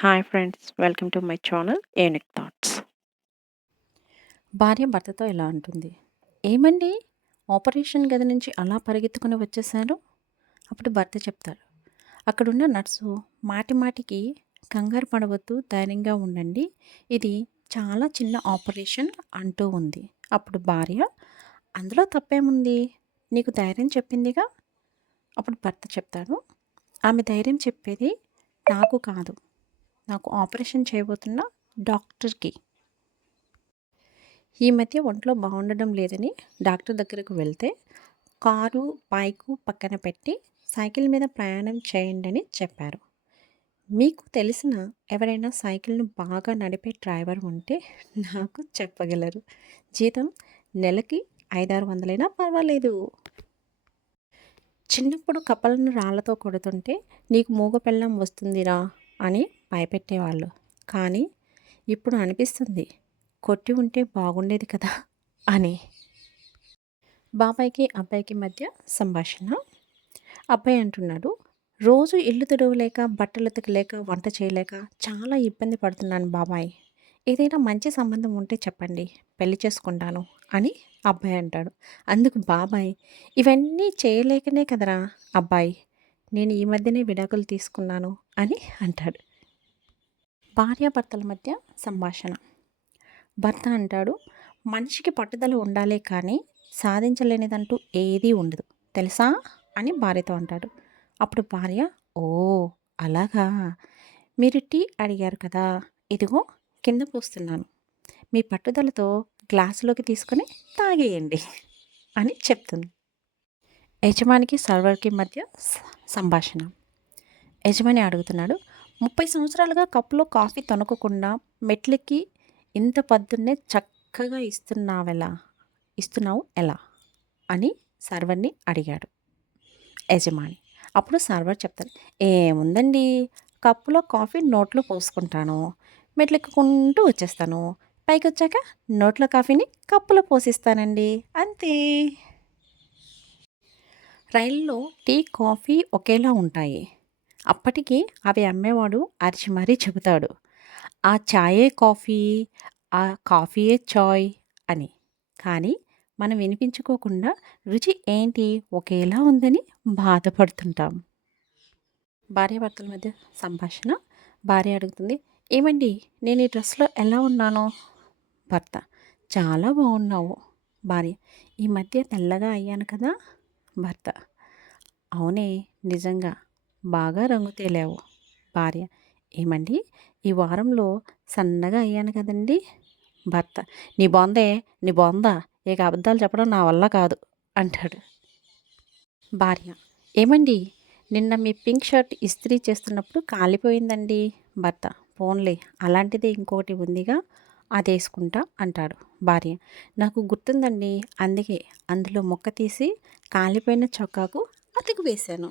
Hi friends, welcome to my channel unique thoughts. భార్య భర్తతో ఇలా అంటుంది. ఏమండి, ఆపరేషన్ గది నుంచి అలా పరిగెత్తుకుని వచ్చేసారు? అప్పుడు భర్త చెప్తాడు. అక్కడున్న నర్సు మాటి మాటికి కంగారు పడవద్దు, ధైర్యంగా ఉండండి, ఇది చాలా చిన్న ఆపరేషన్ అంటూ ఉంది. అప్పుడు భార్య, అందులో తప్పేముంది, నీకు ధైర్యం చెప్పిందిగా. అప్పుడు భర్త చెప్తాడు, ఆమె ధైర్యం చెప్పేది నాకు కాదు, నాకు ఆపరేషన్ చేయబోతున్న డాక్టర్కి. ఈ మధ్య ఒంట్లో బాగుండడం లేదని డాక్టర్ దగ్గరకు వెళ్తే కారు బైకు పక్కన పెట్టి సైకిల్ మీద ప్రయాణం చేయండి అని చెప్పారు. మీకు తెలిసిన ఎవరైనా సైకిల్ను బాగా నడిపే డ్రైవర్ ఉంటే నాకు చెప్పగలరు. జీతం నెలకి 500-600 పర్వాలేదు. చిన్నప్పుడు కప్పలను రాళ్లతో కొడుతుంటే నీకు మూగ పెళ్ళం వస్తుందిరా అని భయపెట్టేవాళ్ళు. కానీ ఇప్పుడు అనిపిస్తుంది, కొట్టి ఉంటే బాగుండేది కదా అని. బాబాయ్కి అబ్బాయికి మధ్య సంభాషణ. అబ్బాయి అంటున్నాడు, రోజు ఇల్లు తుడవలేక, బట్టలు ఉతకలేక, వంట చేయలేక చాలా ఇబ్బంది పడుతున్నాను బాబాయ్. ఏదైనా మంచి సంబంధం ఉంటే చెప్పండి, పెళ్లి చేసుకుంటాను అని అబ్బాయి అంటాడు. అందుకు బాబాయ్, ఇవన్నీ చేయలేకనే కదరా అబ్బాయి, నేను ఈ మధ్యనే విడాకులు తీసుకున్నాను అని అంటాడు. భార్యాభర్తల మధ్య సంభాషణ. భర్త అంటాడు, మనిషికి పట్టుదల ఉండాలే కానీ సాధించలేనిదంటూ ఏదీ ఉండదు తెలుసా అని భార్యతో అంటాడు. అప్పుడు భార్య, ఓ అలాగా, మీరు టీ అడిగారు కదా, ఇదిగో కింద పోస్తున్నాను, మీ పట్టుదలతో గ్లాసులోకి తీసుకొని తాగేయండి అని చెప్తుంది. యజమానికి సర్వర్కి మధ్య సంభాషణ. యజమాని అడుగుతున్నాడు, 30 సంవత్సరాలుగా కప్పులో కాఫీ తొనకకుండా మెట్లెక్కి ఇంత పొద్దున్నే చక్కగా ఇస్తున్నావు ఎలా అని సర్వర్ని అడిగాడు యజమాని. అప్పుడు సర్వర్ చెప్తాడు, ఏముందండి, కప్పులో కాఫీ నోట్లో పోసుకుంటాను, మెట్లెక్కుకుంటూ వచ్చేస్తాను, పైకి వచ్చాక నోట్లో కాఫీని కప్పులో పోసిస్తానండి, అంతే. రైల్లో టీ కాఫీ ఒకేలా ఉంటాయి, అప్పటికి అవి అమ్మేవాడు అరిచి మరీ చెబుతాడు, ఆ చాయే కాఫీ, ఆ కాఫీయే చాయ్ అని. కానీ మనం వినిపించుకోకుండా రుచి ఏంటి ఒకేలా ఉందని బాధపడుతుంటాం. భార్యాభర్తల మధ్య సంభాషణ. భార్య అడుగుతుంది, ఏమండి, నేను ఈ డ్రెస్లో ఎలా ఉన్నాను? భర్త, చాలా బాగున్నావు. భార్య, ఈ మధ్య తెల్లగా అయ్యాను కదా? భర్త, అవునే, నిజంగా బాగా రంగు తేలావు. భార్య, ఏమండి, ఈ వారంలో సన్నగా అయ్యాను కదండి? భర్త, నీ బొందే, నీ బొంద, ఇక అబద్ధాలు చెప్పడం నా వల్ల కాదు అంటాడు. భార్య, ఏమండి, నిన్న మీ పింక్ షర్ట్ ఇస్త్రీ చేస్తున్నప్పుడు కాలిపోయిందండి. భర్త, పోన్లే, అలాంటిది ఇంకోటి ఉందిగా, అది వేసుకుంటా అంటాడు. భార్య, నాకు గుర్తుందండి, అందుకే అందులో మొక్క తీసి కాలిపోయిన చొక్కాకు అతికి వేశాను.